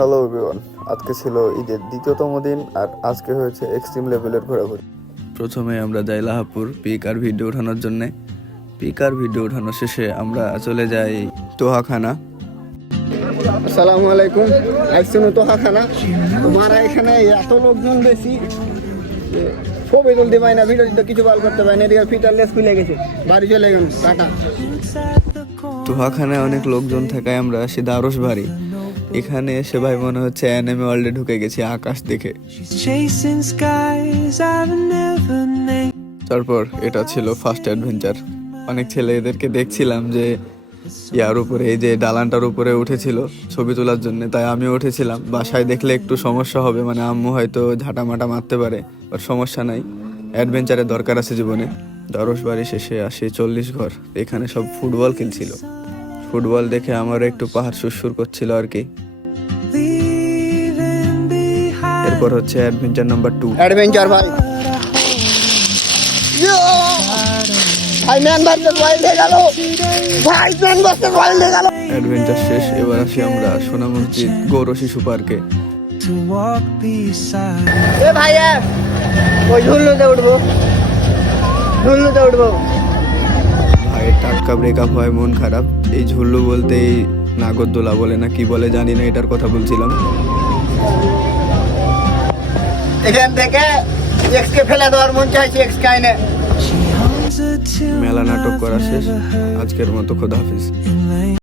Hello everyone, আজকে ছিল ঈদের দ্বিতীয়তম দিন আর আজকে হয়েছে এক্সট্রিম লেভেলের ঘোরাঘুরি। প্রথমে আমরা যাই লাহাপুর পিক আর ভিডিও ওঠানোর জন্যে। পিক আর ভিডিও ওঠানো শেষে আমরা চলে যাই তোহাখানা। আসসালামু আলাইকুম, আইসুন তোহাখানা। তোমার এখানে এত লোকজন বেশি ছবি তুলতে পাই না, ভিডিও তো কিছু বাল করতে পারি না। এদিকে ফিটারলেস খুলে গেছে, বাড়ি চলে গেলাম, টাটা। তোহাখানায় অনেক লোকজন থাকায় আমরা সিধা আরস বাড়ি। এখানে এসে ভাই মনে হচ্ছে অ্যানিমে ওয়ার্ল্ডে ঢুকে গেছি আকাশ দেখে। তারপর এটা ছিল ফার্স্ট অ্যাডভেঞ্চার। অনেক ছেলেদেরকে দেখছিলাম যে ইয়ার উপরে, এই যে দালানটার উপরে উঠেছিল ছবি তোলার জন্য, তাই আমিও উঠেছিলাম। বাসায় দেখলে একটু সমস্যা হবে, মানে আম্মু হয়তো ঝাঁটামাটা মারতে পারে, বাট সমস্যা নাই, অ্যাডভেঞ্চারের দরকার আছে জীবনে। দরস বাড়ি শেষে আসি 40 ঘর। এখানে সব ফুটবল খেলছিল। ফুটবল দেখে আমার একটু পাহাড় সুরসুর করছিল আর কি। এরপর হচ্ছে অ্যাডভেঞ্চার নাম্বার 2। অ্যাডভেঞ্চার ভাই, ভাই ম্যান ভার্সেস ওয়াইল্ড হয়ে গেল, ভাই ম্যান ভার্সেস ওয়াইল্ড হয়ে গেল। অ্যাডভেঞ্চার শেষ, এবার আসি আমরা সোনা মসজিদ গৌর শিশু পার্কে। এ ভাই ওই ঝুলুতে উঠবো, ঝুলুতে উঠবো। ভাই টাটকা ব্রেকআপ হয়, মন খারাপ। এই ঝুল্লু বলতে এই নাগরদোলা বলে না কি বলে জানি না, এটার কথা বলছিলাম। এখান থেকে এক্সকে ফেলে দেওয়ার মন চাইছে, এক্স কাইনে। মেলা নাটক করা শেষ, আজকের মতো খোদা হাফিজ।